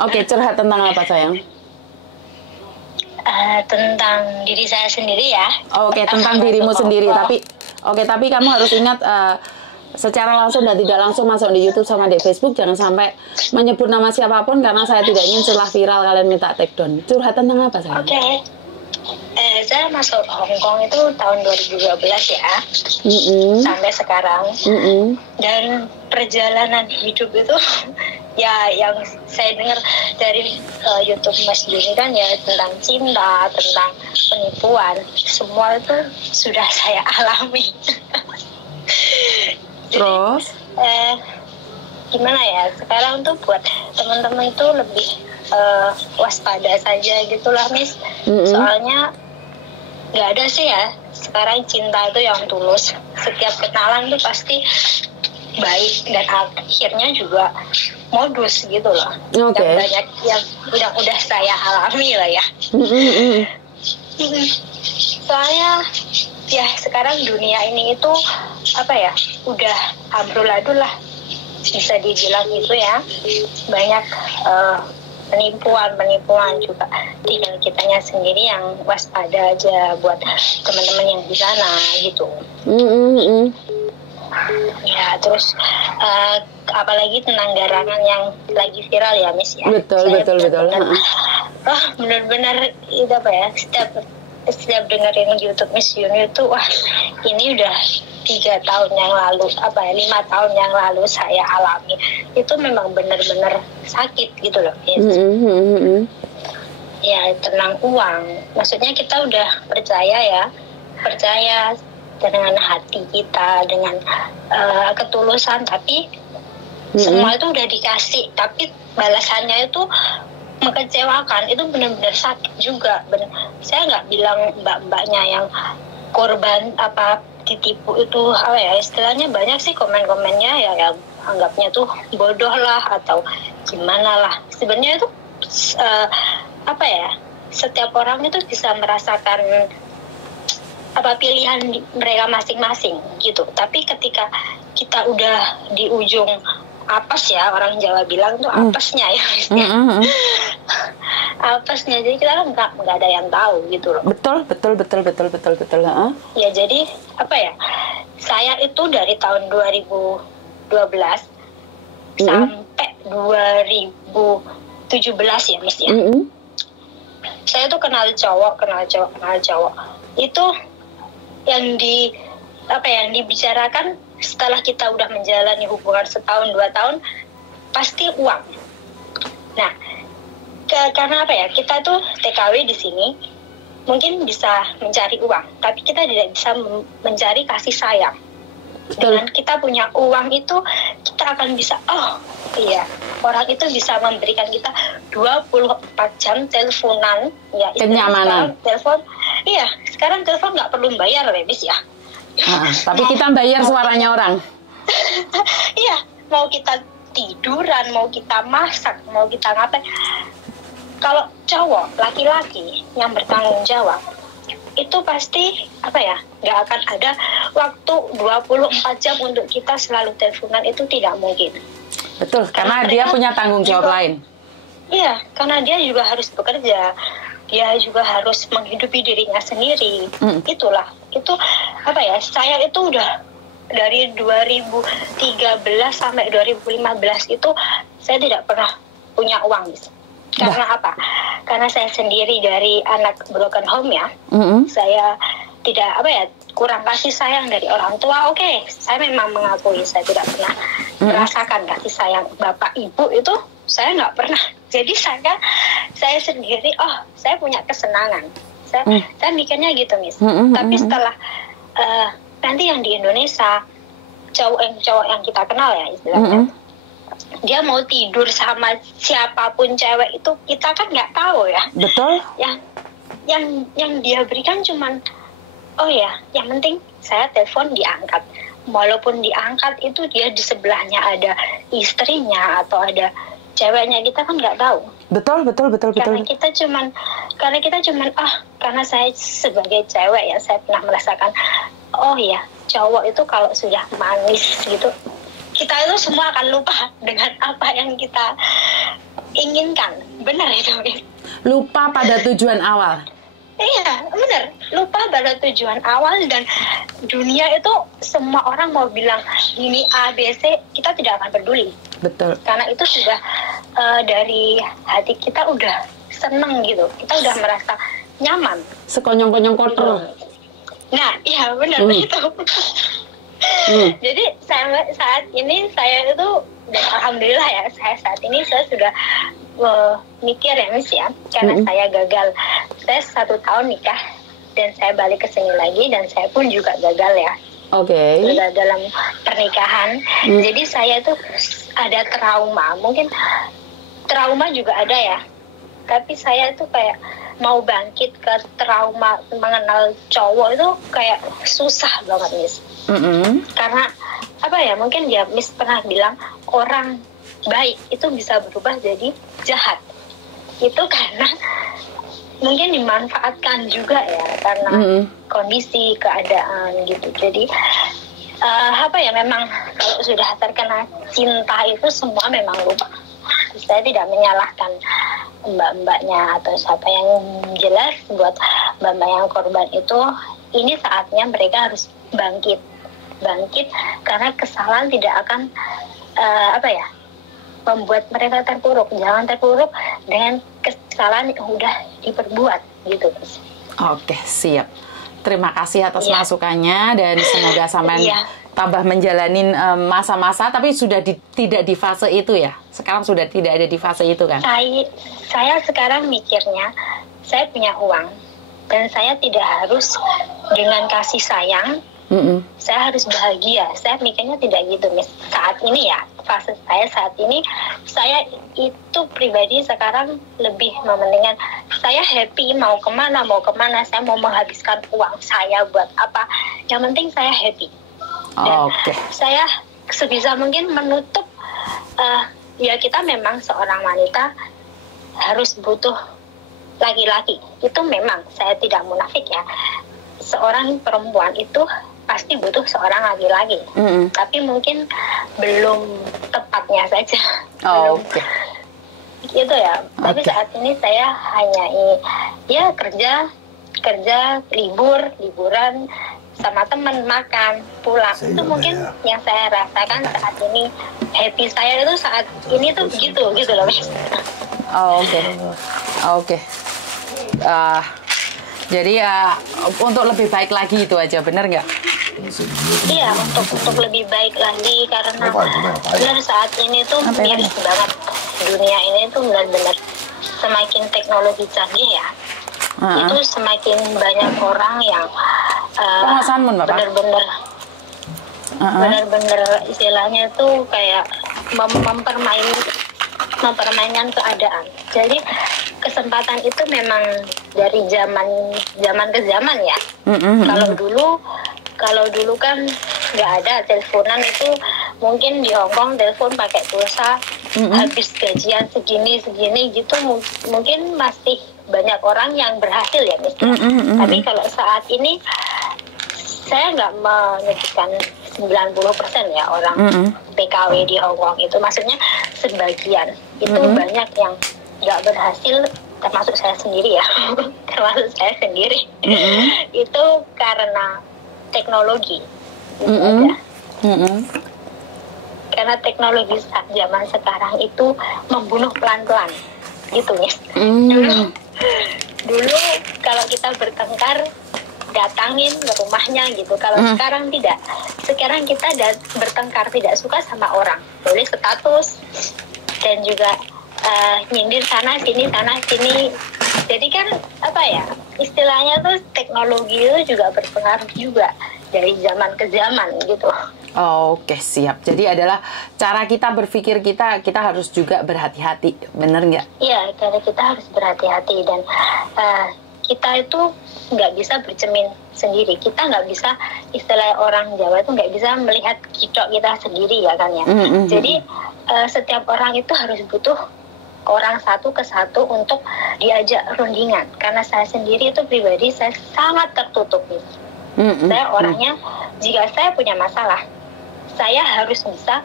Oke, curhat tentang apa sayang? Tentang diri saya sendiri ya. Oke, tentang dirimu sendiri. Tapi kamu harus ingat secara langsung dan tidak langsung masuk di YouTube sama di Facebook, jangan sampai menyebut nama siapapun karena saya tidak ingin setelah viral kalian minta take down. Curhat tentang apa sayang? Oke. Saya masuk Hong Kong itu tahun 2012 ya. Sampai sekarang. Dan perjalanan hidup itu ya yang saya dengar dari YouTube Mas Juni kan ya tentang cinta, tentang penipuan, semua itu sudah saya alami. Terus? Jadi, gimana ya, sekarang tuh buat teman-teman itu lebih waspada saja gitulah Miss. Soalnya nggak ada sih ya sekarang cinta itu yang tulus. Setiap kenalan tuh pasti baik dan akhirnya juga modus gitu loh. Yang banyak yang udah saya alami lah ya. Soalnya ya sekarang dunia ini itu apa ya, udah amburadul lah bisa dibilang gitu ya. Banyak penipuan juga. Tinggal kitanya sendiri yang waspada aja buat teman-teman yang di sana gitu. Ya terus apalagi tentang garangan yang lagi viral ya Miss ya. Betul. Benar-benar itu apa ya, setiap dengerin YouTube Miss Yuni itu wah ini udah 5 tahun yang lalu saya alami. Itu memang benar-benar sakit gitu loh Miss. Ya tentang uang, maksudnya kita udah percaya dengan hati kita, dengan ketulusan, tapi semua itu udah dikasih, tapi balasannya itu mengecewakan. Itu benar-benar sakit juga. Saya nggak bilang mbak-mbaknya yang korban apa ditipu itu apa ya, istilahnya banyak sih komen-komennya ya yang anggapnya tuh bodoh lah atau gimana lah. Sebenarnya itu apa ya, setiap orang itu bisa merasakan apa pilihan mereka masing-masing gitu. Tapi ketika kita udah di ujung apes ya, orang Jawa bilang tuh apesnya ya, apesnya, jadi kita kan nggak ada yang tahu gitu loh. Betul. Ya jadi apa ya, saya itu dari tahun 2012 sampai 2017 ya Miss ya. Saya tuh kenal cowok itu yang dibicarakan setelah kita udah menjalani hubungan setahun 2 tahun pasti uang. Nah, karena apa ya, kita tuh TKW di sini mungkin bisa mencari uang, tapi kita tidak bisa mencari kasih sayang. Dengan kita punya uang itu kita akan bisa, oh iya, orang itu bisa memberikan kita 24 jam teleponan ya, kenyamanan telepon. Iya, sekarang telepon nggak perlu bayar Rebis ya. Tapi kita bayar suaranya orang. Iya, mau kita tiduran, mau kita masak, mau kita ngapain. Kalau cowok, laki-laki yang bertanggung jawab, itu pasti apa ya, nggak akan ada waktu 24 jam untuk kita selalu teleponan, itu tidak mungkin. Betul, karena dia punya tanggung jawab lain. Iya, karena dia juga harus bekerja, dia juga harus menghidupi dirinya sendiri. Itulah, itu apa ya, saya itu udah dari 2013 sampai 2015 itu saya tidak pernah punya uang. Karena apa? Karena saya sendiri dari anak broken home ya. Saya tidak apa ya, kurang kasih sayang dari orang tua. Oke, saya memang mengakui saya tidak pernah merasakan kasih sayang bapak ibu itu, saya nggak pernah. Jadi saya sendiri, saya punya kesenangan. Saya mikirnya gitu Miss. Tapi setelah nanti yang di Indonesia cowok yang kita kenal ya istilahnya, dia mau tidur sama siapapun cewek itu kita kan nggak tahu ya. Betul. Yang dia berikan cuman yang penting saya telepon diangkat. Walaupun diangkat itu dia di sebelahnya ada istrinya atau ada ceweknya, kita kan nggak tahu. Betul. Karena kita cuman karena saya sebagai cewek ya, saya pernah merasakan cowok itu kalau sudah manis gitu kita itu semua akan lupa dengan apa yang kita inginkan. Benar itu. Lupa pada tujuan awal. Iya, benar. Lupa pada tujuan awal, dan dunia itu semua orang mau bilang ini A, B, C, kita tidak akan peduli. Betul. Karena itu sudah dari hati kita udah seneng gitu. Kita udah merasa nyaman. Sekonyong-konyong kotor. Nah, iya benar itu. Jadi saat ini saya itu, dan alhamdulillah ya, saya saat ini saya sudah mikir ya Miss ya, karena saya gagal. Saya 1 tahun nikah dan saya balik ke sini lagi, dan saya pun juga gagal ya. Oke. Gagal dalam pernikahan. Jadi saya tuh ada trauma. Mungkin trauma juga ada ya. Tapi saya tuh kayak mau bangkit ke trauma mengenal cowok itu kayak susah banget Miss. Karena apa ya, mungkin ya Miss pernah bilang orang baik itu bisa berubah jadi jahat. Itu karena mungkin dimanfaatkan juga ya, karena kondisi, keadaan gitu. Jadi apa ya, memang kalau sudah terkena cinta itu semua memang lupa. Saya tidak menyalahkan mbak-mbaknya atau siapa, yang jelas buat mbak-mbak yang korban itu, ini saatnya mereka harus bangkit karena kesalahan tidak akan membuat mereka terpuruk. Jangan terpuruk dengan kesalahan yang udah diperbuat gitu. Oke, siap. Terima kasih atas masukannya, dan semoga sampean tambah menjalanin masa-masa, tapi sudah tidak di fase itu ya. Sekarang sudah tidak ada di fase itu kan? Saya sekarang mikirnya, saya punya uang dan saya tidak harus dengan kasih sayang. Saya harus bahagia. Saya mikirnya tidak gitu, Miss. Saat ini ya, fase saya saat ini, saya itu pribadi sekarang lebih mementingkan saya happy, mau kemana, saya mau menghabiskan uang saya buat apa. Yang penting saya happy. Dan saya sebisa mungkin menutup, ya kita memang seorang wanita harus butuh laki-laki. Itu memang, saya tidak munafik ya. Seorang perempuan itu pasti butuh seorang laki-laki, tapi mungkin belum tepatnya saja. Gitu ya. Tapi saat ini saya hanya ya kerja, liburan sama teman, makan, pulang. Itu mungkin yang saya rasakan saat ini. Happy saya itu saat ini tuh gitu loh. Jadi untuk lebih baik lagi itu aja, bener nggak? Iya, untuk lebih baik lagi, karena benar saat ini tuh miris banget. Dunia ini tuh benar-benar semakin teknologi canggih ya. Itu semakin banyak orang yang benar-benar istilahnya tuh kayak mempermainkan keadaan. Jadi kesempatan itu memang dari zaman ke zaman ya. Kalau dulu kan nggak ada teleponan, itu mungkin di Hongkong telepon pakai pulsa, habis gajian segini gitu, mungkin masih banyak orang yang berhasil ya misalnya. Tapi kalau saat ini saya nggak menyebutkan 90% ya orang PKW di Hongkong itu, maksudnya sebagian itu banyak yang nggak berhasil, termasuk saya sendiri ya. Itu karena teknologi aja. Karena teknologi zaman sekarang itu membunuh pelan-pelan gitu ya. Dulu kalau kita bertengkar datangin ke rumahnya gitu. Kalau sekarang tidak. Sekarang kita bertengkar tidak suka sama orang, tulis status dan juga nyindir sana sini. Jadi kan apa ya, istilahnya tuh teknologi itu juga berpengaruh juga dari zaman ke zaman gitu. Oke, siap. Jadi adalah cara kita berpikir kita harus juga berhati-hati, bener nggak? Iya, karena kita harus berhati-hati, dan kita itu nggak bisa bercermin sendiri. Kita nggak bisa, istilah orang Jawa itu nggak bisa melihat kicok kita sendiri ya kan ya. Jadi setiap orang itu harus butuh orang satu ke satu untuk diajak rundingan. Karena saya sendiri itu pribadi saya sangat tertutup. Saya orangnya, jika saya punya masalah, saya harus bisa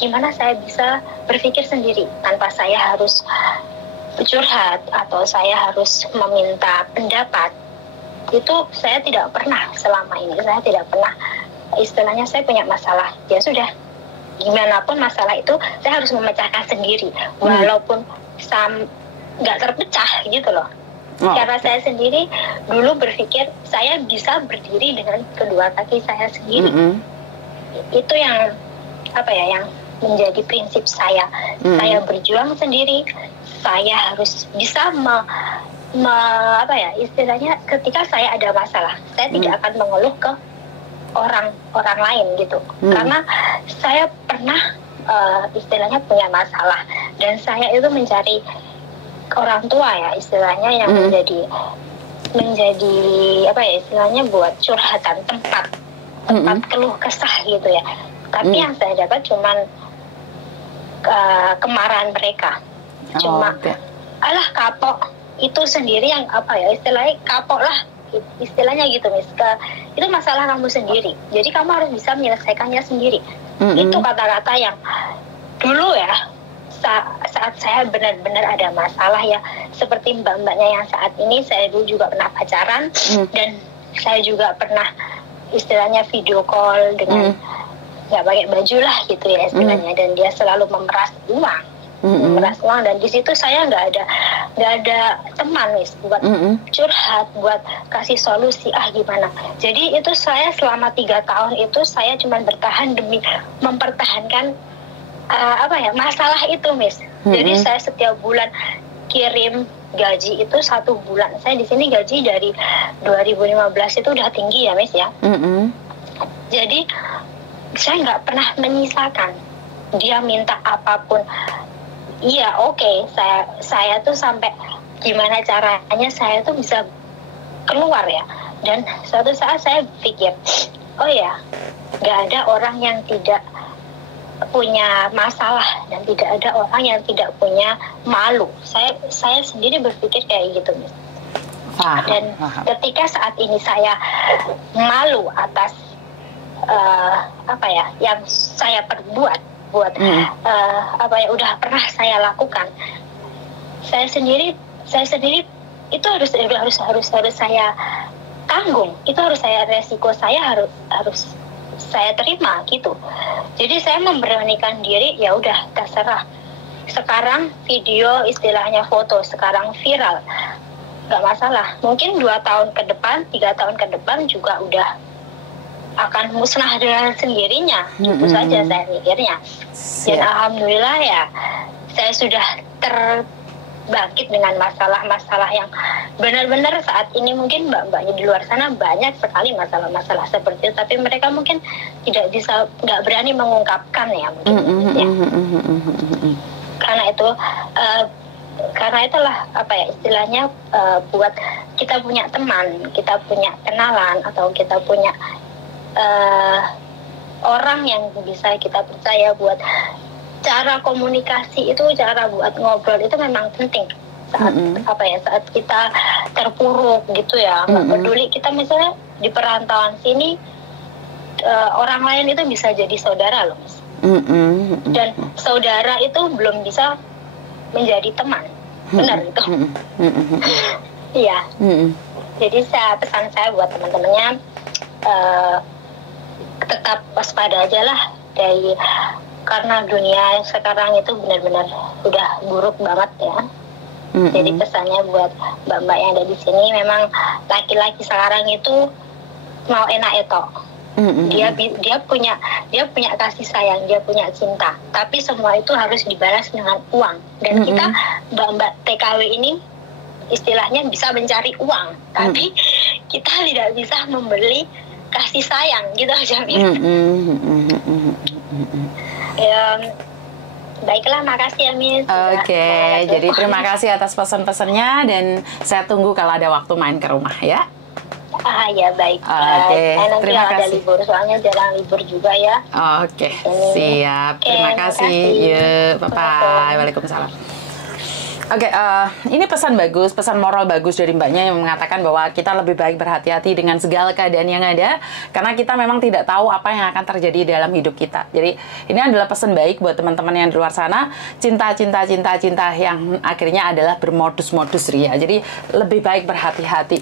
gimana saya bisa berpikir sendiri tanpa saya harus curhat atau saya harus meminta pendapat. Itu saya tidak pernah selama ini. Saya tidak pernah, istilahnya saya punya masalah, ya sudah, gimana pun masalah itu saya harus memecahkan sendiri, walaupun nggak terpecah gitu loh. Karena saya sendiri dulu berpikir saya bisa berdiri dengan kedua kaki saya sendiri. Itu yang yang menjadi prinsip saya. Saya berjuang sendiri. Saya harus bisa istilahnya ketika saya ada masalah, saya tidak akan mengeluh ke orang lain gitu. Karena saya pernah istilahnya punya masalah, dan saya itu mencari orang tua ya istilahnya yang menjadi istilahnya buat curhatan, tempat keluh kesah gitu ya. Tapi yang saya dapat cuman kemarahan mereka. Cuma alah kapok itu sendiri yang istilahnya kapok lah istilahnya gitu itu masalah kamu sendiri, jadi kamu harus bisa menyelesaikannya sendiri. Itu kata-kata yang dulu ya saat saya benar-benar ada masalah ya, seperti mbak-mbaknya yang saat ini, saya dulu juga pernah pacaran dan saya juga pernah istilahnya video call dengan nggak pakai baju lah gitu ya istilahnya, dan dia selalu memeras uang, dan di situ saya nggak ada teman buat curhat, buat kasih solusi gimana. Jadi itu saya selama 3 tahun itu saya cuma bertahan demi mempertahankan masalah itu Jadi saya setiap bulan kirim gaji itu 1 bulan. Saya di sini gaji dari 2015 itu udah tinggi ya ya. Jadi saya nggak pernah menyisakan. Dia minta apapun, iya oke, saya tuh sampai gimana caranya saya tuh bisa keluar ya. Dan suatu saat saya pikir, oh ya, nggak ada orang yang tidak punya masalah dan tidak ada orang yang tidak punya malu. Saya sendiri berpikir kayak gitu. Dan ketika saat ini saya malu atas yang saya perbuat buat udah pernah saya lakukan, saya sendiri itu harus saya tanggung, itu harus saya resiko, saya harus saya terima gitu. Jadi saya memberanikan diri, ya udah terserah. Sekarang video istilahnya foto sekarang viral, nggak masalah. Mungkin 2 tahun ke depan, 3 tahun ke depan juga udah akan musnah dengan sendirinya. Itu saja saya mikirnya. Dan alhamdulillah ya, saya sudah terbangkit dengan masalah-masalah yang benar-benar saat ini mungkin mbak-mbaknya di luar sana banyak sekali masalah-masalah seperti itu, tapi mereka mungkin nggak berani mengungkapkan ya mungkin. Karena itulah istilahnya buat kita punya teman, kita punya kenalan, atau kita punya orang yang bisa kita percaya, buat cara komunikasi itu, cara buat ngobrol itu memang penting saat saat kita terpuruk gitu ya. Nggak peduli kita misalnya di perantauan sini, orang lain itu bisa jadi saudara loh, Mas. Dan saudara itu belum bisa menjadi teman, benar itu. Iya. Jadi pesan saya buat teman-temannya, tetap waspada aja lah karena dunia sekarang itu benar-benar udah buruk banget ya. Jadi pesannya buat mbak-mbak yang ada di sini, memang laki-laki sekarang itu mau enak itu. Dia punya kasih sayang, dia punya cinta, tapi semua itu harus dibalas dengan uang. Dan kita mbak-mbak TKW ini istilahnya bisa mencari uang, tapi kita tidak bisa membeli kasih sayang gitu aja. Baiklah, makasih ya Miss. Oke, jadi terima kasih atas pesan-pesannya, dan saya tunggu kalau ada waktu main ke rumah ya. Ya baik. Nanti terima kasih. Ada libur, soalnya jarang libur juga ya. Oke, siap. Terima kasih. Yuk, bye-bye. Waalaikumsalam. Oke, ini pesan bagus, pesan moral bagus dari mbaknya yang mengatakan bahwa kita lebih baik berhati-hati dengan segala keadaan yang ada, karena kita memang tidak tahu apa yang akan terjadi dalam hidup kita. Jadi ini adalah pesan baik buat teman-teman yang di luar sana, cinta yang akhirnya adalah bermodus-modus ria. Jadi lebih baik berhati-hati.